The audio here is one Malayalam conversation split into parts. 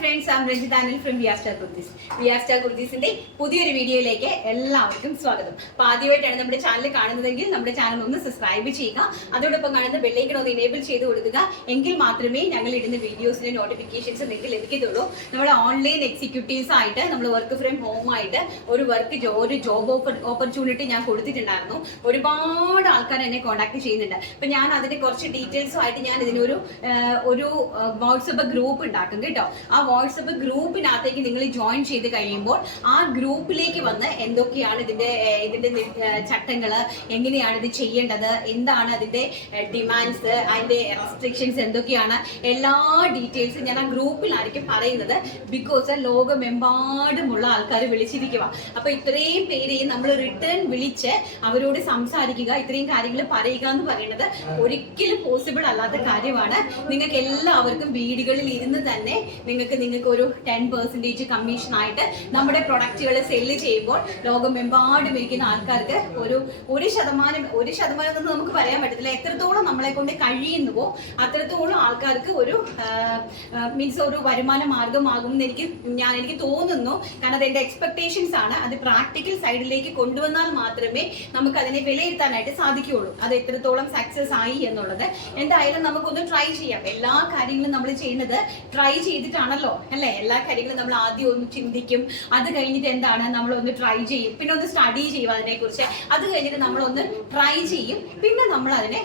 Friends, I am Ranjith Anil from Viastar Kurtis. Viastar കുർത്തീസിന്റെ പുതിയൊരു വീഡിയോയിലേക്ക് എല്ലാവർക്കും സ്വാഗതം. അപ്പോൾ ആദ്യമായിട്ടാണ് നമ്മുടെ ചാനൽ കാണുന്നതെങ്കിൽ നമ്മുടെ ചാനൽ ഒന്ന് സബ്സ്ക്രൈബ് ചെയ്യുക. അതോടൊപ്പം കാണുന്ന ബെല്ലൈക്കൺ ഒന്ന് എനേബിൾ ചെയ്ത് കൊടുക്കുക. എങ്കിൽ മാത്രമേ ഞങ്ങൾ ഇടുന്ന വീഡിയോസിന്റെ നോട്ടിഫിക്കേഷൻസ് നിങ്ങൾക്ക് ലഭിക്കത്തുള്ളൂ. നമ്മുടെ ഓൺലൈൻ എക്സിക്യൂട്ടീവ്സ് ആയിട്ട് നമ്മൾ വർക്ക് ഫ്രം ഹോം ആയിട്ട് ഒരു ജോബ് ഓപ്പർച്യൂണിറ്റി ഞാൻ കൊടുത്തിട്ടുണ്ടായിരുന്നു. ഒരുപാട് ആൾക്കാർ എന്നെ കോൺടാക്ട് ചെയ്യുന്നുണ്ട്. അപ്പം ഞാൻ അതിന്റെ കുറച്ച് ഡീറ്റെയിൽസുമായിട്ട് ഞാൻ ഇതിനൊരു വാട്സപ്പ് ഗ്രൂപ്പ് ഉണ്ടാക്കും കേട്ടോ. ആ വാട്സപ്പ് ഗ്രൂപ്പിനകത്തേക്ക് നിങ്ങൾ ജോയിൻ ചെയ്ത് കഴിയുമ്പോൾ ആ ഗ്രൂപ്പിലേക്ക് വന്ന് എന്തൊക്കെയാണ് ഇതിന്റെ ചട്ടങ്ങള്, എങ്ങനെയാണ് ഇത് ചെയ്യേണ്ടത്, എന്താണ് അതിന്റെ ഡിമാൻഡ്സ്, അതിന്റെ റെസ്ട്രിക്ഷൻസ് എന്തൊക്കെയാണ്, എല്ലാ ഡീറ്റെയിൽസും ഞാൻ ആ ഗ്രൂപ്പിലായിരിക്കും പറയുന്നത്. ബിക്കോസ് ലോകമെമ്പാടുമുള്ള ആൾക്കാർ വിളിച്ചിരിക്കുക. അപ്പൊ ഇത്രയും പേരെയും നമ്മൾ റിട്ടേൺ വിളിച്ച് അവരോട് സംസാരിക്കുക, ഇത്രയും കാര്യങ്ങൾ പറയുക എന്ന് പറയുന്നത് ഒരിക്കലും പോസിബിൾ അല്ലാത്ത കാര്യമാണ്. നിങ്ങൾക്ക് എല്ലാവർക്കും വീടുകളിൽ ഇരുന്ന് തന്നെ നിങ്ങൾക്ക് ഒരു 10% കമ്മീഷൻ ആയിട്ട് നമ്മുടെ പ്രൊഡക്റ്റുകൾ സെല്ല് ചെയ്യുമ്പോൾ ലോകമെമ്പാടും ഇരിക്കുന്ന ആൾക്കാർക്ക് ഒരു ശതമാനം എന്നൊന്നും നമുക്ക് പറയാൻ പറ്റത്തില്ല. എത്രത്തോളം നമ്മളെ കൊണ്ട് കഴിയുന്നുവോ അത്രത്തോളം ആൾക്കാർക്ക് ഒരു വരുമാന മാർഗമാകുമെന്ന് എനിക്ക് തോന്നുന്നു. കാരണം അതെന്റെ എക്സ്പെക്ടേഷൻസ് ആണ്. അത് പ്രാക്ടിക്കൽ സൈഡിലേക്ക് കൊണ്ടുവന്നാൽ മാത്രമേ നമുക്ക് അതിനെ വിലയിരുത്താനായിട്ട് സാധിക്കുകയുള്ളൂ. അത് എത്രത്തോളം സക്സസ് ആയി എന്നുള്ളത്. എന്തായാലും നമുക്കൊന്ന് ട്രൈ ചെയ്യാം. എല്ലാ കാര്യങ്ങളും നമ്മൾ ചെയ്യുന്നത് ട്രൈ ചെയ്തിട്ടാണല്ലോ അല്ലെ. എല്ലാ കാര്യങ്ങളും നമ്മൾ ആദ്യം ഒന്ന് ചിന്തിക്കും, അത് കഴിഞ്ഞിട്ട് എന്താണ് നമ്മളൊന്ന് ട്രൈ ചെയ്യും, പിന്നെ ഒന്ന് സ്റ്റഡി ചെയ്യും അതിനെക്കുറിച്ച്, അത് കഴിഞ്ഞിട്ട് നമ്മളൊന്ന് ട്രൈ ചെയ്യും, പിന്നെ നമ്മൾ അതിനെ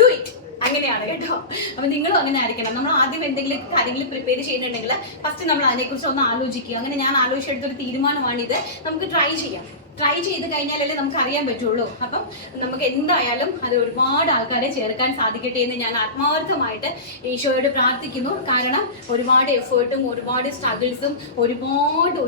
ഡു ഇറ്റ്. അങ്ങനെയാണ് കേട്ടോ. അപ്പൊ നിങ്ങളും അങ്ങനെ ആയിരിക്കണം. നമ്മൾ ആദ്യം എന്തെങ്കിലും കാര്യങ്ങൾ പ്രിപ്പയർ ചെയ്യുന്നുണ്ടെങ്കിൽ ഫസ്റ്റ് നമ്മൾ അതിനെക്കുറിച്ച് ഒന്ന് ആലോചിക്കുക. അങ്ങനെ ഞാൻ ആലോചിച്ചെടുത്തൊരു തീരുമാനമാണിത്. നമുക്ക് ട്രൈ ചെയ്യാം. ട്രൈ ചെയ്ത് കഴിഞ്ഞാലല്ലേ നമുക്ക് അറിയാൻ പറ്റുള്ളൂ. അപ്പം നമുക്ക് എന്തായാലും അത് ഒരുപാട് ആൾക്കാരെ ചേർക്കാൻ സാധിക്കട്ടെ എന്ന് ഞാൻ ആത്മാർത്ഥമായിട്ട് ഈശോയോട് പ്രാർത്ഥിക്കുന്നു. കാരണം ഒരുപാട് എഫേർട്ടും ഒരുപാട് സ്ട്രഗിൾസും ഒരുപാട്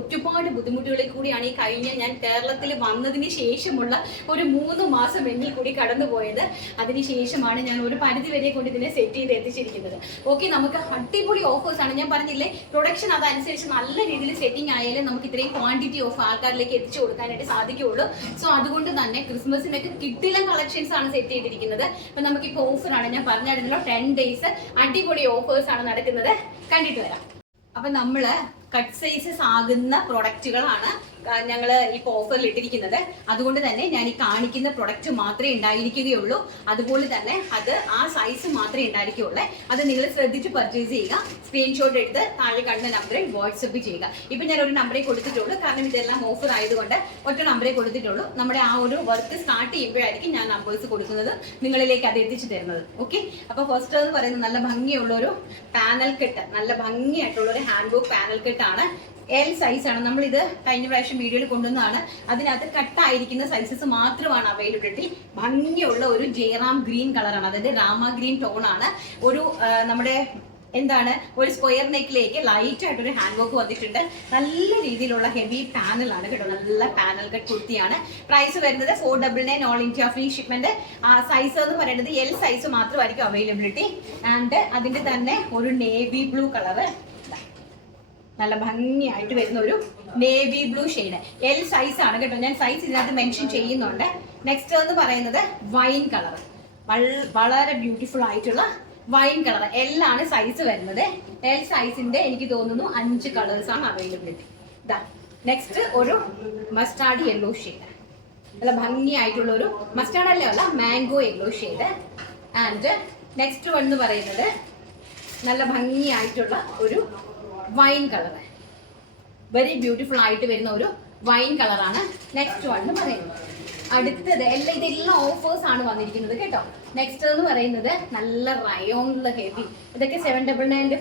ബുദ്ധിമുട്ടുകളിൽ കൂടിയാണ് ഈ കഴിഞ്ഞ ഞാൻ കേരളത്തിൽ വന്നതിന് ശേഷമുള്ള ഒരു 3 മാസം എന്നിൽ കൂടി കടന്നുപോയത്. അതിനുശേഷമാണ് ഞാൻ ഒരു പരിധി വരെ കൊണ്ട് ഇതിനെ സെറ്റ് ചെയ്ത് എത്തിച്ചിരിക്കുന്നത്. ഓക്കെ, നമുക്ക് അടിപൊളി ഓഫേഴ്സ് ആണ്. ഞാൻ പറഞ്ഞില്ലേ, പ്രൊഡക്ഷൻ അതനുസരിച്ച് നല്ല രീതിയിൽ സെറ്റിംഗ് ആയാലും നമുക്ക് ഇത്രയും ക്വാണ്ടിറ്റി ഓഫ് ആൾക്കാരിലേക്ക് എത്തിച്ചു കൊടുക്കാനായിട്ട് സാധിക്കുകയുള്ളൂ. സോ അതുകൊണ്ട് തന്നെ ക്രിസ്മസിനൊക്കെ കിട്ടിലൻ കളക്ഷൻസ് ആണ് സെറ്റ് ചെയ്തിരിക്കുന്നത്. അപ്പൊ നമുക്കിപ്പോൾ ഓഫറാണ്, ഞാൻ പറഞ്ഞിരുന്നല്ലോ 10 days അടിപൊളി ഓഫേഴ്സ് ആണ് നടക്കുന്നത്. കണ്ടിട്ട് വരാം. അപ്പൊ നമ്മള് കട്ട് സൈസസ് ആകുന്ന പ്രൊഡക്റ്റുകളാണ് ഞങ്ങൾ ഇപ്പോൾ ഓഫറിൽ ഇട്ടിരിക്കുന്നത്. അതുകൊണ്ട് തന്നെ ഞാൻ ഈ കാണിക്കുന്ന പ്രൊഡക്റ്റ് മാത്രമേ ഉണ്ടായിരിക്കുകയുള്ളൂ. അതുപോലെ തന്നെ അത് ആ സൈസ് മാത്രമേ ഉണ്ടായിരിക്കുകയുള്ളൂ. അത് നിങ്ങൾ ശ്രദ്ധിച്ച് പർച്ചേസ് ചെയ്യുക. സ്ക്രീൻഷോട്ട് എടുത്ത് താഴെ കാണുന്ന നമ്പറിൽ വാട്സപ്പ് ചെയ്യുക. ഇപ്പം ഞാൻ ഒരു നമ്പറേ കൊടുത്തിട്ടുള്ളൂ, കാരണം ഇതെല്ലാം ഓഫർ ആയതുകൊണ്ട് ഒറ്റ നമ്പറേ കൊടുത്തിട്ടുള്ളൂ. നമ്മുടെ ആ ഒരു വർക്ക് സ്റ്റാർട്ട് ചെയ്യുമ്പോഴായിരിക്കും ഞാൻ നമ്പേഴ്സ് കൊടുക്കുന്നത്, നിങ്ങളിലേക്ക് അത് എത്തിച്ചു തരുന്നത്. ഓക്കെ, അപ്പോൾ ഫസ്റ്റ് എന്ന് പറയുന്നത് നല്ല ഭംഗിയുള്ള ഒരു പാനൽ കെട്ട്, നല്ല ഭംഗിയായിട്ടുള്ള ഒരു ഹാൻഡ് വർക്ക് പാനൽ കെട്ടാണ്. L സൈസ് ആണ്. നമ്മളിത് കഴിഞ്ഞ പ്രാവശ്യം വീഡിയോയിൽ കൊണ്ടുവന്നതാണ്. അതിനകത്ത് കട്ടായിരിക്കുന്ന സൈസസ് മാത്രമാണ് അവൈലബിലിറ്റി. ഭംഗിയുള്ള ഒരു ജയറാം ഗ്രീൻ കളറാണ്, അതായത് രാമ ഗ്രീൻ ടോൺ ആണ്. ഒരു നമ്മുടെ ഒരു സ്ക്വയർ നെക്കിലേക്ക് ലൈറ്റ് ആയിട്ടൊരു ഹാൻഡ് വർക്ക് വന്നിട്ടുണ്ട്. നല്ല രീതിയിലുള്ള ഹെവി പാനലാണ് കേട്ടോ. നല്ല പാനൽ കട്ട് കുർത്തിയാണ്. പ്രൈസ് വരുന്നത് 499 all India free shipment. Size എന്ന് പറയുന്നത് L സൈസ് മാത്രമായിരിക്കും അവൈലബിലിറ്റി. ആൻഡ് അതിന്റെ തന്നെ ഒരു നേവി ബ്ലൂ കളറ്, നല്ല ഭംഗിയായിട്ട് വരുന്ന ഒരു navy blue shade. L size ആണ് കേട്ടോ. ഞാൻ സൈസ് ഇതിനകത്ത് മെൻഷൻ ചെയ്യുന്നുണ്ട്. നെക്സ്റ്റ് എന്ന് പറയുന്നത് വൈൻ കളർ, വളരെ ബ്യൂട്ടിഫുൾ ആയിട്ടുള്ള വൈൻ കളർ. L ആണ് സൈസ് വരുന്നത്. L സൈസിന്റെ എനിക്ക് തോന്നുന്നു 5 കളേഴ്സ് ആണ് അവൈലബിലിറ്റി. ഇതാ നെക്സ്റ്റ് ഒരു മസ്റ്റാർഡ് യെല്ലോ ഷെയ്ഡ്, നല്ല ഭംഗിയായിട്ടുള്ള ഒരു മസ്റ്റാർഡ് അല്ല mango yellow shade. And next എന്ന് പറയുന്നത് നല്ല ഭംഗിയായിട്ടുള്ള ഒരു വൈൻ കളർ, വെരി ബ്യൂട്ടിഫുൾ ആയിട്ട് വരുന്ന ഒരു വൈൻ കളറാണ് നെക്സ്റ്റ് വൺ എന്ന് പറയുന്നത്. അടുത്തത് ഇതെല്ലാം ഓഫേഴ്സ് ആണ് വന്നിരിക്കുന്നത് കേട്ടോ. നെക്സ്റ്റ് എന്ന് പറയുന്നത് നല്ല റയോണിലുള്ള ഹെവി, ഇതൊക്കെ 799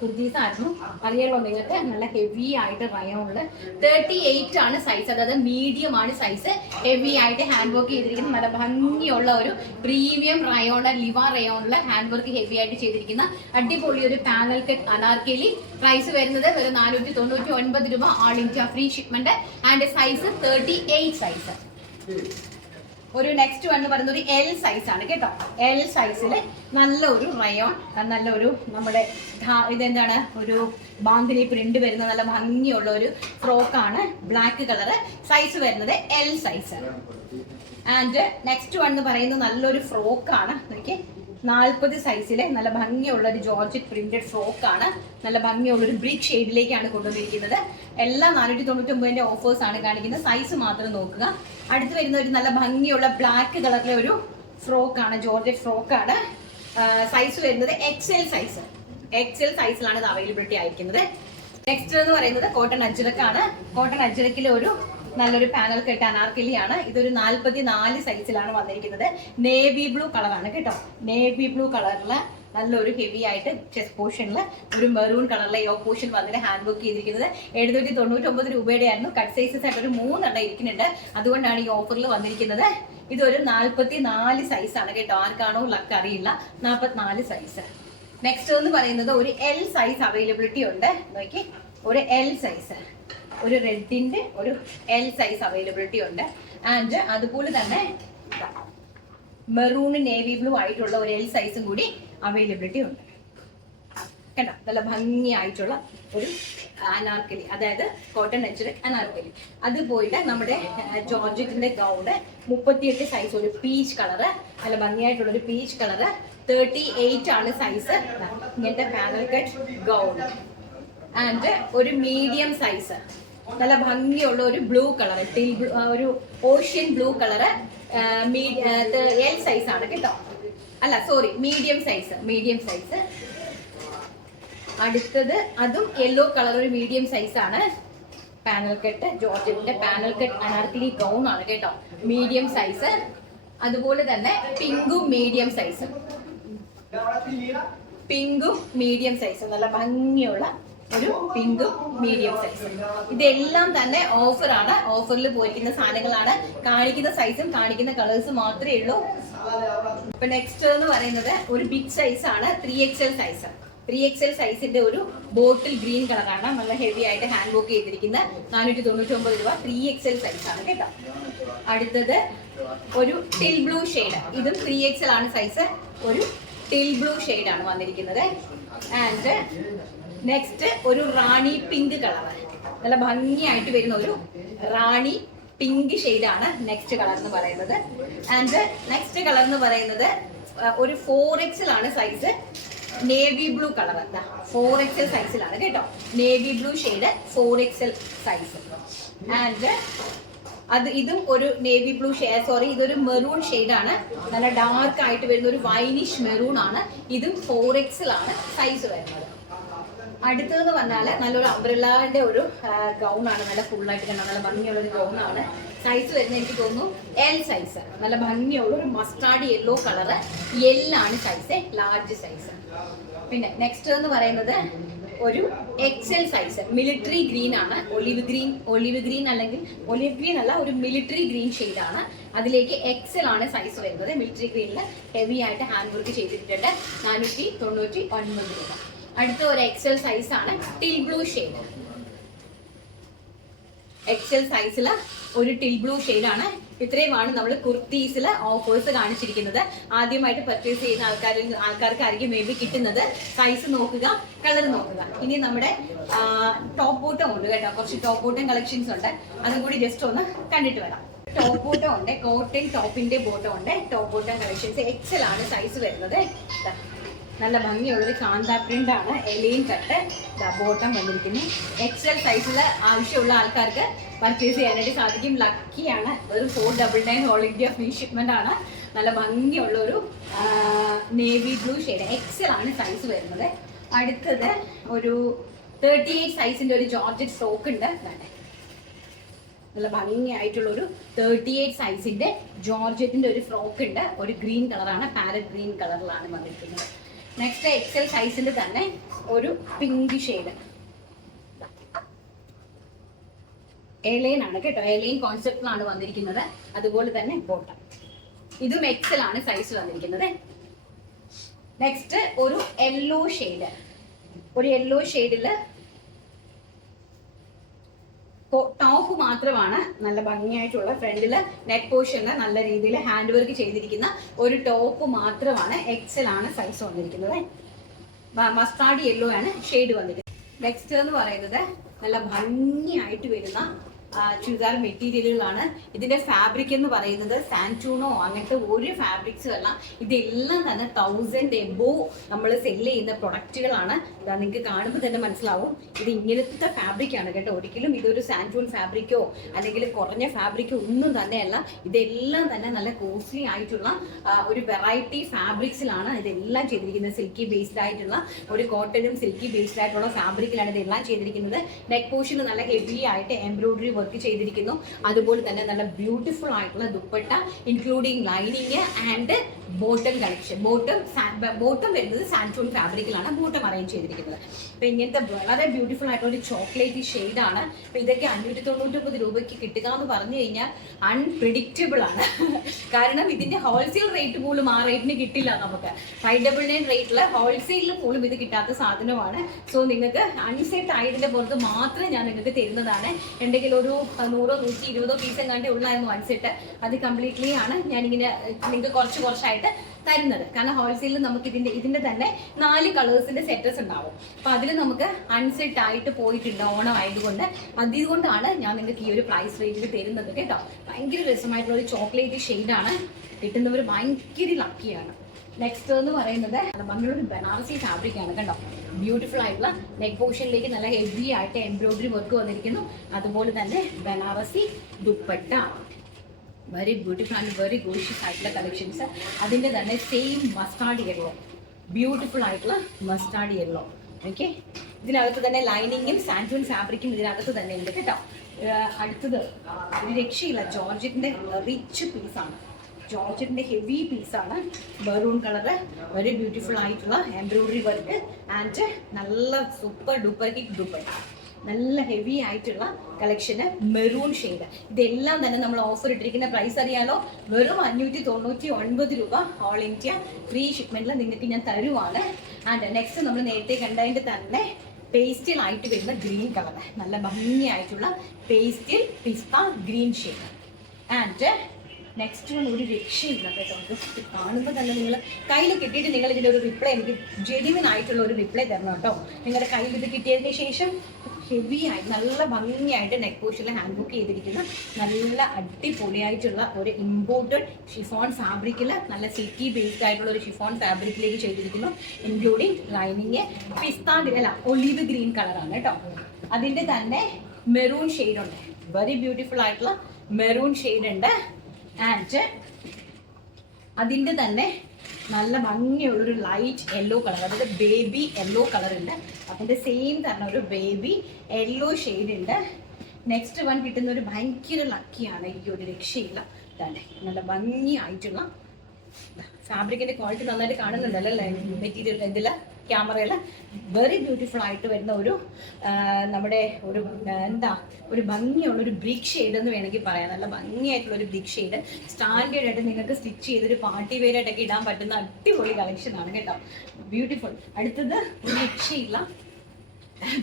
കുർത്തീസ് ആയിരുന്നു, അറിയാലോ നിങ്ങൾക്ക്. നല്ല ഹെവി ആയിട്ട് റയോണില് 38 ആണ് സൈസ്, അതായത് മീഡിയം ആണ് സൈസ്. ഹെവി ആയിട്ട് ഹാൻഡ് വർക്ക് ചെയ്തിരിക്കുന്ന നല്ല ഭംഗിയുള്ള ഒരു പ്രീമിയം റയോണ്, ലിവ റയോണില് ഹാൻഡ് വർക്ക് ഹെവി ആയിട്ട് ചെയ്തിരിക്കുന്ന അടിപൊളി ഒരു പാനൽ കട്ട് അനാർക്കലി. പ്രൈസ് വരുന്നത് ഒരു 499 രൂപ, all India free shipment. And size 38 size. ഒരു നെക്സ്റ്റ് വൺ പറയുന്നത് ഒരു L സൈസ് ആണ് കേട്ടോ. L സൈസില് നല്ലൊരു റയോൺ, നല്ലൊരു നമ്മുടെ ഒരു ബാന്തിനി പ്രിന്റ് വരുന്ന നല്ല ഭംഗിയുള്ള ഒരു ഫ്രോക്കാണ്, ബ്ലാക്ക് കളറ്. സൈസ് വരുന്നത് L size. And next one എന്ന് പറയുന്നത് നല്ലൊരു ഫ്രോക്കാണ്. 40 സൈസിലെ നല്ല ഭംഗിയുള്ള ഒരു ജോർജറ്റ് പ്രിന്റഡ് ഫ്രോക്കാണ്. നല്ല ഭംഗിയുള്ള ഒരു ബ്രിക്ക് ഷെയ്ഡിലേക്കാണ് കൊണ്ടുവന്നിരിക്കുന്നത്. എല്ലാം 499 ഓഫേഴ്സ് ആണ് കാണിക്കുന്നത്. സൈസ് മാത്രം നോക്കുക. അടുത്ത് വരുന്ന ഒരു നല്ല ഭംഗിയുള്ള ബ്ലാക്ക് കളറിലെ ഒരു ഫ്രോക്കാണ്, ജോർജറ്റ് ഫ്രോക്കാണ്. സൈസ് വരുന്നത് എക്സൽ സൈസിലാണ് ഇത് അവൈലബിലിറ്റി ആയിരിക്കുന്നത്. നെക്സ്റ്റ് എന്ന് പറയുന്നത് കോട്ടൺ അജ്രക്കാണ്. കോട്ടൺ അജ്രക്കിലെ ഒരു നല്ലൊരു പാനൽ കെട്ട് അനാർക്കലിയാണ്. ഇതൊരു 44 സൈസിലാണ് വന്നിരിക്കുന്നത്. നേവി ബ്ലൂ കളറാണ് കേട്ടോ. നേവി ബ്ലൂ കളറില് നല്ലൊരു ഹെവി ആയിട്ട് ചെസ്റ്റ് പോർഷനിൽ ഒരു മെറൂൺ കളറിലെ യോ പോർഷൻ വന്നിട്ട് ഹാൻഡ് വർക്ക് ചെയ്തിരിക്കുന്നത് 799 രൂപയുടെ ആയിരുന്നു. കട്ട് സൈസസ് ആയിട്ട് ഒരു 3 എണ്ണം ഇരിക്കുന്നുണ്ട്. അതുകൊണ്ടാണ് ഈ ഓഫറിൽ വന്നിരിക്കുന്നത്. ഇതൊരു 44 സൈസാണ് കേട്ടോ. ആർക്കാണോ ലക്ക് അറിയില്ല. 44 സൈസ്. നെക്സ്റ്റ് എന്ന് പറയുന്നത് ഒരു എൽ സൈസ് അവൈലബിലിറ്റി ഉണ്ട്. നോക്കി, ഒരു എൽ സൈസ്, ഒരു റെഡിന്റെ ഒരു എൽ സൈസ് അവൈലബിലിറ്റി ഉണ്ട്. ആൻഡ് അതുപോലെ തന്നെ മെറൂൺ നേവി ബ്ലൂ ആയിട്ടുള്ള ഒരു എൽ സൈസും കൂടി അവൈലബിലിറ്റി ഉണ്ട്. കണ്ടോ, നല്ല ഭംഗിയായിട്ടുള്ള ഒരു അനാർക്കലി, അതായത് കോട്ടൺ നെച്ചറൽ അനാർക്കലി. അതുപോലെ നമ്മുടെ ജോർജറ്റിന്റെ ഗൗണ് 38 സൈസ്, ഒരു പീച്ച് കളറ്, നല്ല ഭംഗിയായിട്ടുള്ള ഒരു പീച്ച് കളറ്. 38 ആണ് സൈസ്. ഇങ്ങനത്തെ പാനൽ കട്ട് ഗൗൺ. ആൻഡ് ഒരു മീഡിയം സൈസ്, നല്ല ഭംഗിയുള്ള ഒരു ബ്ലൂ കളർ, ഒരു ocean blue colour. L size ആണ് കേട്ടോ. അല്ല സോറി, മീഡിയം സൈസ്. അടുത്തത് അതും യെല്ലോ കളർ, ഒരു മീഡിയം സൈസ് ആണ്. പാനൽ കട്ട്, ജോർജറ്റിന്റെ പാനൽ കട്ട് അനാർക്കലി ഗൗൺ ആണ് കേട്ടോ. Medium size. അതുപോലെ തന്നെ പിങ്കും മീഡിയം സൈസ്, നല്ല ഭംഗിയുള്ള ഒരു പിങ്കും മീഡിയം സൈസ്. ഇതെല്ലാം തന്നെ ഓഫറാണ്. ഓഫറിൽ പോയിരിക്കുന്ന സാധനങ്ങളാണ്. കാണിക്കുന്ന സൈസും കാണിക്കുന്ന കളേഴ്സും മാത്രമേ ഉള്ളൂ. ഇപ്പൊ നെക്സ്റ്റ് എന്ന് പറയുന്നത് ഒരു ബിഗ് സൈസ് ആണ്, 3XL സൈസ്. 3XL സൈസിന്റെ ഒരു ബോട്ടിൽ ഗ്രീൻ കളറാണ്. നല്ല ഹെവി ആയിട്ട് ഹാൻഡ് വർക്ക് ചെയ്തിരിക്കുന്ന 499 രൂപ. 3XL സൈസ് ആണ് കേട്ടോ. അടുത്തത് ഒരു ടിൽ ബ്ലൂ ഷെയ്ഡ്. ഇതും 3XL ആണ് സൈസ്. ഒരു ടിൽ ബ്ലൂ ഷെയ്ഡ് ആണ് വന്നിരിക്കുന്നത്. ആൻഡ് നെക്സ്റ്റ് ഒരു റാണി പിങ്ക് കളർ, നല്ല ഭംഗിയായിട്ട് വരുന്ന ഒരു റാണി പിങ്ക് ഷെയ്ഡാണ് നെക്സ്റ്റ് കളർ എന്ന് പറയുന്നത്. ആൻഡ് നെക്സ്റ്റ് കളർ എന്ന് പറയുന്നത് ഒരു 4XL ആണ് size. Navy blue colour, 4XL സൈസിലാണ് കേട്ടോ. Navy blue shade 4XL size. And ഇതും ഒരു നേവി ബ്ലൂ ഇതൊരു മെറൂൺ ഷെയ്ഡാണ്. നല്ല ഡാർക്ക് ആയിട്ട് വരുന്ന ഒരു വൈനിഷ് മെറൂൺ ആണ്. ഇതും 4XL ആണ് സൈസ് വരുന്നത്. അടുത്തതെന്ന് പറഞ്ഞാൽ നല്ലൊരു അംബ്രല്ലാന്റെ ഒരു ഗൗൺ ആണ്. നല്ല ഫുള്ളായിട്ട് കണ്ടാൽ നല്ല ഭംഗിയുള്ള ഒരു ഗൗൺ ആണ്. സൈസ് വരുന്നത് എനിക്ക് തോന്നുന്നു എൽ സൈസ്. നല്ല ഭംഗിയുള്ള ഒരു മസ്റ്റാർഡ് യെല്ലോ കളറ്, എല്ലാണ് സൈസ്, ലാർജ് സൈസ്. പിന്നെ നെക്സ്റ്റ് എന്ന് പറയുന്നത് ഒരു XL സൈസ്, മിലിറ്ററി ഗ്രീൻ ആണ്. ഒലിവ് ഗ്രീൻ അല്ലെങ്കിൽ ഒലിവ് ഗ്രീൻ അല്ല, ഒരു മിലിറ്ററി ഗ്രീൻ ഷെയ്ഡാണ്. അതിലേക്ക് XL ആണ് സൈസ് വരുന്നത്. മിലിറ്ററി ഗ്രീനിൽ ഹെവി ആയിട്ട് ഹാൻഡ് വർക്ക് ചെയ്തിട്ടുണ്ട്. 499 രൂപ. അടുത്ത ഒരു XL സൈസ് ആണ്, ടിൽ ബ്ലൂ ഷെയ്ഡ്. XL സൈസിൽ ഒരു ടിൽ ബ്ലൂ ഷെയ്ഡാണ്. ഇത്രയുമാണ് നമ്മൾ കുർത്തീസിൽ ഓഫേഴ്സ് കാണിച്ചിരിക്കുന്നത്. ആദ്യമായിട്ട് പർച്ചേസ് ചെയ്യുന്ന ആൾക്കാർക്കായിരിക്കും മേ ബി കിട്ടുന്നത്. സൈസ് നോക്കുക, കളർ നോക്കുക. ഇനി നമ്മുടെ ടോപ്പ് ബോട്ടം ഉണ്ട് കേട്ടോ. കുറച്ച് ടോപ്പ് ബോട്ടം കളക്ഷൻസ് ഉണ്ട്. അതും കൂടി ജസ്റ്റ് ഒന്ന് കണ്ടിട്ട് വരാം. ടോപ്പ് ബോട്ടം ഉണ്ട്, കോട്ടൺ ടോപ്പിന്റെ ബോട്ടം ഉണ്ട്. ടോപ്പ് ബോട്ടം കളക്ഷൻസ് XL ആണ് സൈസ് വരുന്നത്. നല്ല ഭംഗിയുള്ളൊരു കാന്ത പ്രിന്റ് ആണ്. എലൈൻ കട്ട് ബോട്ടം വന്നിരിക്കുന്നു. XL സൈസിൽ ആവശ്യമുള്ള ആൾക്കാർക്ക് പർച്ചേസ് ചെയ്യാനായിട്ട് സാധിക്കും. ലക്കിയാണ്. ഒരു 499 ഓൾ ഇന്ത്യ ഫ്രീ ഷിപ്മെന്റ് ആണ്. നല്ല ഭംഗിയുള്ള ഒരു നേവി ബ്ലൂ ഷെയ്ഡ്. XL ആണ് സൈസ് വരുന്നത്. അടുത്തത് ഒരു 38 സൈസിന്റെ ഒരു ജോർജറ്റ് ഫ്രോക്ക് ഉണ്ട്. നല്ല ഭംഗിയായിട്ടുള്ള ഒരു 38 സൈസിന്റെ ജോർജറ്റിന്റെ ഒരു ഫ്രോക്ക് ഉണ്ട്. ഒരു ഗ്രീൻ കളറാണ്, പാരറ്റ് ഗ്രീൻ കളറിലാണ് വന്നിരിക്കുന്നത്. നെക്സ്റ്റ് XL സൈസിന്റെ തന്നെ ഒരു പിങ്ക് ഷെയ്ഡ്, എലൈൻ ആണ് കേട്ടോ. എലൈൻ കോൺസെപ്റ്റിലാണ് വന്നിരിക്കുന്നത്. അതുപോലെ തന്നെ ബോട്ടം, ഇതും XL ആണ് സൈസ് വന്നിരിക്കുന്നത്. നെക്സ്റ്റ് ഒരു യെല്ലോ ഷെയ്ഡ്, ഒരു യെല്ലോ ഷെയ്ഡില് ടോപ്പ് മാത്രമാണ്. നല്ല ഭംഗിയായിട്ടുള്ള ഫ്രണ്ടില് നെക്ക് പോർഷനില് നല്ല രീതിയിൽ ഹാൻഡ് വർക്ക് ചെയ്തിരിക്കുന്ന ഒരു ടോപ്പ് മാത്രമാണ്. XL ആണ് സൈസ് വന്നിരിക്കുന്നത്. മസ്റ്റാർഡ് യെല്ലോ ആണ് ഷെയ്ഡ് വന്നിരിക്കുന്നത്. നെക്സ്റ്റ് എന്ന് പറയുന്നത് നല്ല ഭംഗിയായിട്ട് വരുന്ന ചുരിദാർ മെറ്റീരിയലുകളാണ്. ഇതിന്റെ ഫാബ്രിക് എന്ന് പറയുന്നത് സാൻറ്റൂണോ അങ്ങനത്തെ ഒരു ഫാബ്രിക്സും അല്ല. ഇതെല്ലാം തന്നെ 1000 എബോ നമ്മൾ സെല്ല് ചെയ്യുന്ന പ്രൊഡക്റ്റുകളാണ്. നിങ്ങൾക്ക് കാണുമ്പോൾ തന്നെ മനസ്സിലാവും ഇത് ഇങ്ങനത്തെ ഫാബ്രിക് ആണ് കേട്ടോ. ഒരിക്കലും ഇതൊരു സാൻറ്റൂൺ ഫാബ്രിക്കോ അല്ലെങ്കിൽ കുറഞ്ഞ ഫാബ്രിക്കോ ഒന്നും തന്നെയല്ല. ഇതെല്ലാം തന്നെ നല്ല കോസ്റ്റ്ലി ആയിട്ടുള്ള ഒരു വെറൈറ്റി ഫാബ്രിക്സിലാണ് ഇതെല്ലാം ചെയ്തിരിക്കുന്നത്. സിൽക്കി ബേസ്ഡ് ആയിട്ടുള്ള ഒരു കോട്ടനും സിൽക്കി ബേസ്ഡ് ആയിട്ടുള്ള ഫാബ്രിക്കിലാണ് ഇതെല്ലാം ചെയ്തിരിക്കുന്നത്. നെക്ക് പോർഷൻ നല്ല ഹെവി ആയിട്ട് എംബ്രോയിഡറി വർക്ക് ചെയ്തിരിക്കുന്നു. അതുപോലെ തന്നെ നല്ല ബ്യൂട്ടിഫുൾ ആയിട്ടുള്ള dupatta including lining and bottom collection. Bottom വരുന്നത് സാൻറ്റൂൺ ഫാബ്രിക്കിലാണ് ബോട്ടം അറേഞ്ച് ചെയ്തിരിക്കുന്നത്. അപ്പൊ ഇങ്ങനത്തെ വളരെ ബ്യൂട്ടിഫുൾ ആയിട്ടുള്ള ഒരു ചോക്ലേറ്റ് ഷെയ്ഡാണ്. അപ്പൊ ഇതൊക്കെ 599 രൂപയ്ക്ക് കിട്ടുക എന്ന് പറഞ്ഞു കഴിഞ്ഞാൽ അൺപ്രിഡിക്റ്റബിൾ ആണ്. കാരണം ഇതിന്റെ ഹോൾസെയിൽ റേറ്റ് പോലും ആ റേറ്റിന് കിട്ടില്ല നമുക്ക്. 599 റേറ്റില് ഹോൾസെയിലിൽ പോലും ഇത് കിട്ടാത്ത സാധനമാണ്. സോ നിങ്ങൾക്ക് അൺസെറ്റ് ആയതിന്റെ പുറത്ത് മാത്രമേ ഞാൻ നിങ്ങൾക്ക് തരുന്നതാണ്. എന്തെങ്കിലും ഒരു 100 120 പീസ് എങ്ങാണ്ടേ ഉള്ളായിരുന്നു അൺസെറ്റ്. അത് കംപ്ലീറ്റ്ലി ആണ് ഞാനിങ്ങനെ നിങ്ങൾക്ക് കുറച്ചായിട്ട് തരുന്നത്. കാരണം ഹോൾസെയിലിൽ നമുക്ക് ഇതിന്റെ തന്നെ 4 കളേഴ്സിന്റെ സെറ്റസ് ഉണ്ടാവും. അപ്പൊ അതിൽ നമുക്ക് അൺസെറ്റ് ആയിട്ട് പോയിട്ടുണ്ട് ഓണം ആയതുകൊണ്ട്. അതുകൊണ്ടാണ് ഞാൻ നിങ്ങൾക്ക് ഈ ഒരു പ്രൈസ് റേഞ്ചിൽ തരുന്നത് കേട്ടോ. ഭയങ്കര രസമായിട്ടുള്ള ഒരു ചോക്ലേറ്റ് ഷെയ്ഡാണ്. കിട്ടുന്നവർ ഭയങ്കര ലക്കിയാണ്. നെക്സ്റ്റ് എന്ന് പറയുന്നത് ഭംഗിയുള്ള ബനാറസി ഫാബ്രിക് ആണ് കേട്ടോ. ബ്യൂട്ടിഫുൾ ആയിട്ടുള്ള നെക്ക് പോർഷനിലേക്ക് നല്ല ഹെവി ആയിട്ട് എംബ്രോയിഡറി വർക്ക് വന്നിരിക്കുന്നു. അതുപോലെ തന്നെ Banarasi dupatta very beautiful and very gorgeous ആയിട്ടുള്ള കളക്ഷൻസ്. അതിൻ്റെ തന്നെ സെയിം മസ്റ്റാർഡ് യെല്ലോ, ബ്യൂട്ടിഫുൾ ആയിട്ടുള്ള മസ്റ്റാർഡ് യെല്ലോ. ഓക്കെ, ഇതിനകത്ത് തന്നെ ലൈനിങ്ങും സാൻറ്റൂൺ ഫാബ്രിക്കും ഇതിനകത്ത് തന്നെ ഉണ്ട് കേട്ടോ. അടുത്തത് ഒരു രക്ഷയില്ല, ജോർജറ്റിന്റെ റിച്ച് പീസാണ്. ജോർജറ്റിന്റെ ഹെവി പീസാണ്. മെറൂൺ കളറ്, വെരി ബ്യൂട്ടിഫുൾ ആയിട്ടുള്ള എംബ്രോയിഡറി വർക്ക് ആൻഡ് നല്ല സൂപ്പർ ഡൂപ്പർ ഹിറ്റ് ദുപ്പട്ട. നല്ല ഹെവി ആയിട്ടുള്ള കളക്ഷന് മെറൂൺ ഷെയ്ഡ്. ഇതെല്ലാം തന്നെ നമ്മൾ ഓഫർ ഇട്ടിരിക്കുന്ന പ്രൈസ് അറിയാലോ, വെറും 599 രൂപ. ഓൾ ഇന്ത്യ ഫ്രീ ഷിപ്മെന്റിൽ നിങ്ങൾക്ക് ഞാൻ തരുവാണ്. ആൻഡ് നെക്സ്റ്റ് നമ്മൾ നേരത്തെ കണ്ടതിൻ്റെ തന്നെ പേസ്റ്റൽ ആയിട്ട് വരുന്ന ഗ്രീൻ കളർ, നല്ല ഭംഗിയായിട്ടുള്ള പേസ്റ്റൽ പിസ്ത green shade. And next one ഒരു രക്ഷയില്ല കേട്ടോ. ജസ്റ്റ് കാണുമ്പോൾ തന്നെ നിങ്ങൾ കയ്യിൽ കിട്ടിയിട്ട് നിങ്ങൾ ഇതിൻ്റെ ഒരു റിപ്ലൈ, എനിക്ക് ജെന്യുവൻ ആയിട്ടുള്ള ഒരു റിപ്ലൈ തരണം കേട്ടോ. നിങ്ങളുടെ കയ്യിൽ ഇത് കിട്ടിയതിന് ശേഷം ഹെവി ആയിട്ട് നല്ല ഭംഗിയായിട്ട് നെക്ക് പോർഷനിൽ ഹാൻഡ് ബുക്ക് ചെയ്തിരിക്കുന്ന നല്ല അടിപൊളിയായിട്ടുള്ള ഒരു ഇമ്പോർട്ടഡ് ഷിഫോൺ ഫാബ്രിക്കിൽ നല്ല സിൽക്കി ബേസ്ഡ് ആയിട്ടുള്ള ഒരു ഷിഫോൺ ഫാബ്രിക്കിലേക്ക് ചെയ്തിരിക്കുന്നു. ഇൻക്ലൂഡിങ് ലൈനിങ് പിസ്ത അല്ല ഒലിവ് ഗ്രീൻ കളറാണ് കേട്ടോ. അതിൻ്റെ തന്നെ മെറൂൺ ഷെയ്ഡ് ഉണ്ട്, വെരി ബ്യൂട്ടിഫുൾ ആയിട്ടുള്ള മെറൂൺ ഷെയ്ഡ് ഉണ്ട്. ആൻഡ് അതിൻ്റെ തന്നെ നല്ല ഭംഗിയുള്ളൊരു ലൈറ്റ് യെല്ലോ കളർ, അതായത് ബേബി യെല്ലോ കളർ ഉണ്ട്. അതിൻ്റെ സെയിം തന്നെ ഒരു ബേബി യെല്ലോ ഷെയ്ഡ് ഉണ്ട്. നെക്സ്റ്റ് വൺ കിട്ടുന്ന ഒരു ഭയങ്കര ലക്കിയാണ്, ഈ ഒരു രക്ഷയില്ല. ഇതാണ് നല്ല ഭംഗിയായിട്ടുള്ള ഫാബ്രിക്കിൻ്റെ ക്വാളിറ്റി നന്നായിട്ട് കാണുന്നുണ്ടല്ലോ അല്ലേ മെറ്റീരിയൽ ഇതിൽ ക്യാമറയിൽ. വെരി ബ്യൂട്ടിഫുൾ ആയിട്ട് വരുന്ന ഒരു നമ്മുടെ ഒരു ഒരു ഭംഗിയുള്ളൊരു ബ്രിക്ക് ഷെയ്ഡ് എന്ന് വേണമെങ്കിൽ പറയാം. നല്ല ഭംഗിയായിട്ടുള്ള ഒരു ബ്രിക്ക് ഷെയ്ഡ്, സ്റ്റാൻഡേർഡ് ആയിട്ട് നിങ്ങൾക്ക് സ്റ്റിച്ച് ചെയ്തൊരു പാർട്ടി വെയർ ആയിട്ടൊക്കെ ഇടാൻ പറ്റുന്ന അടിപൊളി കളക്ഷനാണ് കേട്ടോ. ബ്യൂട്ടിഫുൾ. അടുത്തത് ഒരു രക്ഷയില്ല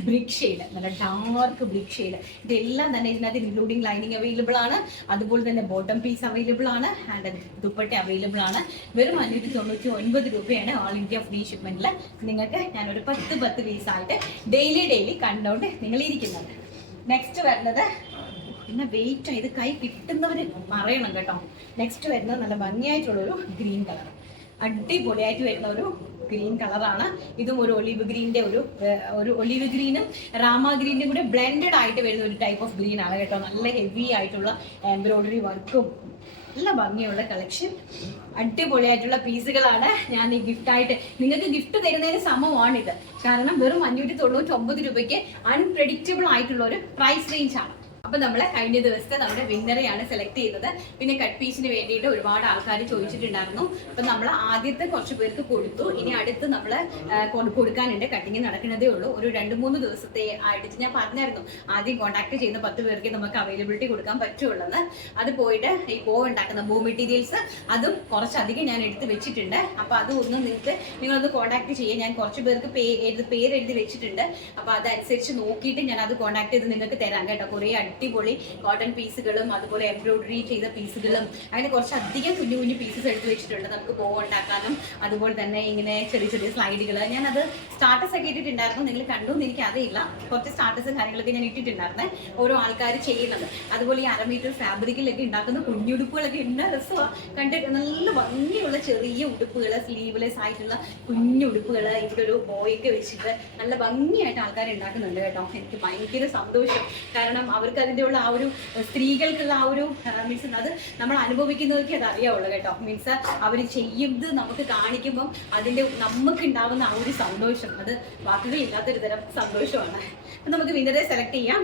ബ്രിക്ക് ഷെയ്ഡ്, നല്ല ഡാർക്ക് ബ്രിക്ക് ഷെയ്ഡ്. ഇതെല്ലാം തന്നെ ഇതിനകത്ത് ഇൻക്ലൂഡിങ് ലൈനിങ് അവൈലബിൾ ആണ്. അതുപോലെ തന്നെ ബോട്ടം പീസ് അവൈലബിൾ ആണ് ആൻഡ് ദുപ്പട്ട അവൈലബിൾ ആണ്. വെറും 599 രൂപയാണ് ഓൾ ഇന്ത്യ ഫ്രീ ഷിപ്മെന്റിൽ നിങ്ങൾക്ക് ഞാനൊരു 10 പീസായിട്ട് ഡെയിലി കണ്ടോണ്ട് നിങ്ങൾ ഇരിക്കുന്നത്. നെക്സ്റ്റ് വരുന്നത് പിന്നെ വെയിറ്റ് ഇത് കൈ കിട്ടുന്നവർ പറയണം കേട്ടോ. നെക്സ്റ്റ് വരുന്നത് നല്ല ഭംഗിയായിട്ടുള്ളൊരു ഗ്രീൻ കളർ, അടിപൊളിയായിട്ട് വരുന്ന ഒരു ഗ്രീൻ കളറാണ്. ഇതും ഒരു ഒലിവ് ഗ്രീനിന്റെ ഒരു ഒലിവ് ഗ്രീനും രാമ ഗ്രീനും കൂടെ ബ്ലെൻഡഡ് ആയിട്ട് വരുന്ന ഒരു ടൈപ്പ് ഓഫ് ഗ്രീൻ ആണ് കേട്ടോ. നല്ല ഹെവി ആയിട്ടുള്ള എംബ്രോയിഡറി വർക്കും നല്ല ഭംഗിയുള്ള കളക്ഷൻ, അടിപൊളിയായിട്ടുള്ള പീസുകളാണ് ഞാൻ ഈ ഗിഫ്റ്റായിട്ട് നിങ്ങൾക്ക് ഗിഫ്റ്റ് തരുന്നതിന് സമമാണിത്. കാരണം വെറും 599 രൂപയ്ക്ക് അൺപ്രെഡിക്റ്റബിൾ ആയിട്ടുള്ള ഒരു പ്രൈസ് റേഞ്ച് ആണ്. അപ്പൊ നമ്മള് കഴിഞ്ഞ ദിവസത്തെ നമ്മുടെ വിന്നറെയാണ് സെലക്ട് ചെയ്തത്. പിന്നെ കട്ട് പീസിന് വേണ്ടിയിട്ട് ഒരുപാട് ആൾക്കാർ ചോദിച്ചിട്ടുണ്ടായിരുന്നു. അപ്പൊ നമ്മൾ ആദ്യത്തെ കുറച്ച് പേർക്ക് കൊടുത്തു. ഇനി അടുത്ത് നമ്മൾ കൊടുക്കാനുണ്ട്, കട്ടിങ് നടക്കുന്നതേ ഉള്ളൂ. ഒരു 2-3 ദിവസത്തെ ആയിട്ട് ഞാൻ പറഞ്ഞായിരുന്നു ആദ്യം കോൺടാക്ട് ചെയ്യുന്ന 10 പേർക്ക് നമുക്ക് അവൈലബിലിറ്റി കൊടുക്കാൻ പറ്റുള്ളൂ. അത് പോയിട്ട് ഈ ഉണ്ടാക്കുന്ന ബോ മെറ്റീരിയൽസ് അതും കുറച്ചധികം ഞാൻ എടുത്ത് വെച്ചിട്ടുണ്ട്. അപ്പൊ അത് ഒന്ന് നിങ്ങളൊന്ന് കോൺടാക്ട് ചെയ്യുക. ഞാൻ കുറച്ച് പേർക്ക് പേരെഴുതി വെച്ചിട്ടുണ്ട്. അപ്പൊ അതനുസരിച്ച് നോക്കിയിട്ട് ഞാൻ അത് കോൺടാക്ട് ചെയ്ത് നിങ്ങൾക്ക് തരാം കേട്ടോ. കുറേ അടിപൊളി കോട്ടൺ പീസുകളും അതുപോലെ എംബ്രോയിഡറി ചെയ്ത പീസുകളും അങ്ങനെ കുറച്ചധികം കുഞ്ഞു കുഞ്ഞു പീസസ് എടുത്ത് വെച്ചിട്ടുണ്ട്. നമുക്ക് ബോ ഉണ്ടാക്കാനും അതുപോലെ തന്നെ ഇങ്ങനെ ചെറിയ ചെറിയ സ്ലൈഡുകൾ. ഞാനത് സ്റ്റാർട്ടസ് ഒക്കെ ഇട്ടിട്ടുണ്ടായിരുന്നു, നിങ്ങൾ കണ്ടു എന്ന് എനിക്ക് അറിയില്ല. കുറച്ച് സ്റ്റാർട്ടസും കാര്യങ്ങളൊക്കെ ഞാൻ ഇട്ടിട്ടുണ്ടായിരുന്നേ, ഓരോ ആൾക്കാർ ചെയ്യുന്നത്. അതുപോലെ ഈ 1/2 മീറ്റർ ഫാബ്രിക്കിലൊക്കെ ഉണ്ടാക്കുന്ന കുഞ്ഞുടുപ്പുകളൊക്കെ ഉണ്ട്, രസമാണ് കണ്ടിട്ട്. നല്ല ഭംഗിയുള്ള ചെറിയ ഉടുപ്പുകൾ, സ്ലീവ്ലെസ് ആയിട്ടുള്ള കുഞ്ഞു ഉടുപ്പുകൾ ഇവിടെ ഒരു ബോയൊക്കെ വെച്ചിട്ട് നല്ല ഭംഗിയായിട്ട് ആൾക്കാർ ഉണ്ടാക്കുന്നുണ്ട് കേട്ടോ. എനിക്ക് ഭയങ്കര സന്തോഷം. കാരണം അവർക്ക് അതിൻ്റെ ഉള്ള ആ ഒരു സ്ത്രീകൾക്കുള്ള ആ ഒരു മീൻസ് അത് നമ്മൾ അനുഭവിക്കുന്നതൊക്കെ അത് അറിയാവുള്ളൂ കേട്ടോ. മീൻസ് അവർ ചെയ്യുന്നത് നമുക്ക് കാണിക്കുമ്പം അതിൻ്റെ നമുക്ക് ഉണ്ടാവുന്ന ആ ഒരു സന്തോഷം അത് വാക്കുകളില്ലാത്തൊരു തരം സന്തോഷമാണ്. അപ്പം നമുക്ക് വിന്നറെ സെലക്ട് ചെയ്യാം.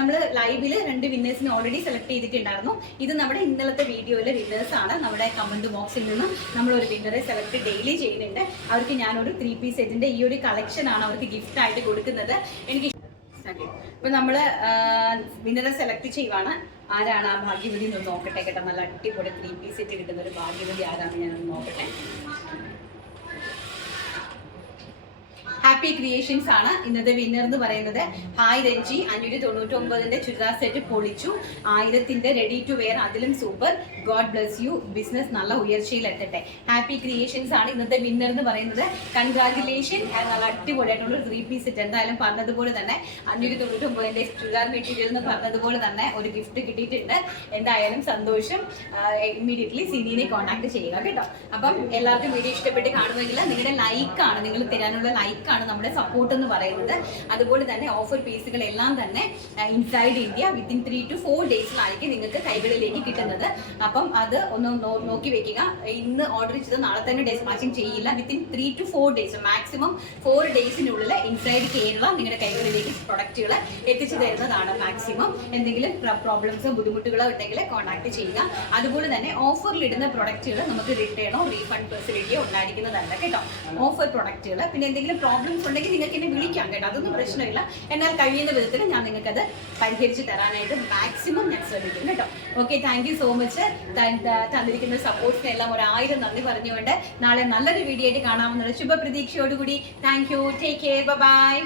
നമ്മൾ ലൈവിൽ 2 വിന്നേഴ്സിനെ ഓൾറെഡി സെലക്ട് ചെയ്തിട്ടുണ്ടായിരുന്നു. ഇത് നമ്മുടെ ഇന്നലത്തെ വീഡിയോയിലെ വിന്നേഴ്സാണ്. നമ്മുടെ കമന്റ് ബോക്സിൽ നിന്ന് നമ്മളൊരു വിന്നറെ സെലക്ട് ഡെയിലി ചെയ്യുന്നുണ്ട്. അവർക്ക് ഞാനൊരു 3 പീസ് സെറ്റിന്റെ ഈ ഒരു കളക്ഷൻ ആണ് അവർക്ക് ഗിഫ്റ്റ് ആയിട്ട് കൊടുക്കുന്നത്. എനിക്ക് ഇപ്പൊ നമ്മള് വിന്നറെ സെലക്ട് ചെയ്യുവാണ്. ആരാണ് ആ ഭാഗ്യവതി എന്ന് നോക്കട്ടെ കേട്ടോ. നല്ല അടിപൊളി 3 പീസ് സെറ്റ് കിട്ടുന്ന ഒരു ഭാഗ്യവതി ആരാണ് ഞാനൊന്ന് നോക്കട്ടെ. ഹാപ്പി ക്രിയേഷൻസ് ആണ് ഇന്നത്തെ വിന്നർ എന്ന് പറയുന്നത്. ഹായ് രഞ്ജി, 599ന്റെ ചുരിദാർ സെറ്റ് പൊളിച്ചു, 1000ന്റെ റെഡി ടു വെയർ, അതിലും super, God bless you, business നല്ല ഉയർച്ചയിൽ എത്തട്ടെ. ഹാപ്പി ക്രിയേഷൻസ് ആണ് ഇന്നത്തെ വിന്നർ എന്ന് പറയുന്നത്. കൺഗ്രാറ്റുലേഷൻ. നല്ല അടിപൊളിയായിട്ടുള്ള 3 പീസ് സെറ്റ്. എന്തായാലും പറഞ്ഞതുപോലെ തന്നെ 599ന്റെ ചുരിദാർ മെറ്റീരിയൽ എന്ന് പറഞ്ഞതുപോലെ തന്നെ ഒരു ഗിഫ്റ്റ് കിട്ടിയിട്ടുണ്ട്. എന്തായാലും സന്തോഷം. ഇമ്മീഡിയറ്റ്ലി സിനിനെ കോൺടാക്ട് ചെയ്യുക കേട്ടോ. അപ്പം എല്ലാവർക്കും വീഡിയോ ഇഷ്ടപ്പെട്ട് കാണുമെങ്കിൽ നിങ്ങളുടെ ലൈക്കാണ്, നിങ്ങൾ തരാനുള്ള ലൈക്കാണ് നമ്മുടെ സപ്പോർട്ട് എന്ന് പറയുന്നത്. അതുപോലെ തന്നെ ഓഫർ പീസുകളെല്ലാം തന്നെ ഇൻസൈഡ് ഇന്ത്യ വിത്തിൻ 3 to 4 ഡേയ്സിലായിരിക്കും നിങ്ങൾക്ക് കൈകളിലേക്ക് കിട്ടുന്നത്. അപ്പം അത് ഒന്ന് നോക്കി വെക്കുക. ഇന്ന് ഓർഡർ ചെയ്ത് നാളെ തന്നെ ഡെസ്പാച്ചിങ് ചെയ്യില്ല. വിത്തിൻ 3 to 4 ഡേയ്സ്, മാക്സിമം 4 ഡേയ്സിനുള്ളിൽ ഇൻസൈഡ് കേരള നിങ്ങളുടെ കൈകളിലേക്ക് പ്രൊഡക്റ്റുകൾ എത്തിച്ചു തരുന്നതാണ് മാക്സിമം. എന്തെങ്കിലും പ്രോബ്ലംസോ ബുദ്ധിമുട്ടുകളോ ഉണ്ടെങ്കിൽ കോൺടാക്ട് ചെയ്യുക. അതുപോലെ തന്നെ ഓഫറിൽ ഇടുന്ന പ്രൊഡക്റ്റുകൾ നമുക്ക് റിട്ടേണോ റീഫണ്ട് ഫെസിലിറ്റിയോ ഉണ്ടായിരിക്കുന്നതല്ല കേട്ടോ. ഓഫർ പ്രൊഡക്റ്റുകൾ പിന്നെ എന്തെങ്കിലും പ്രോബ്ലംസ് ഉണ്ടെങ്കിൽ നിങ്ങൾക്ക് എന്നെ വിളിക്കാം കേട്ടോ. അതൊന്നും പ്രശ്നമില്ല. എന്നാൽ കഴിയുന്ന വിധത്തിൽ ഞാൻ നിങ്ങൾക്കത് പരിഹരിച്ച് തരാനായിട്ട് മാക്സിമം ഞാൻ ശ്രമിക്കും കേട്ടോ. Okay, thank you so much. തന്നിരിക്കുന്ന സപ്പോർട്ടിനെല്ലാം 1000 നന്ദി പറഞ്ഞുകൊണ്ട് നാളെ നല്ലൊരു വീഡിയോ ആയിട്ട് കാണാമെന്നുള്ള ശുഭപ്രതീക്ഷയോടുകൂടി thank you. Take care. By.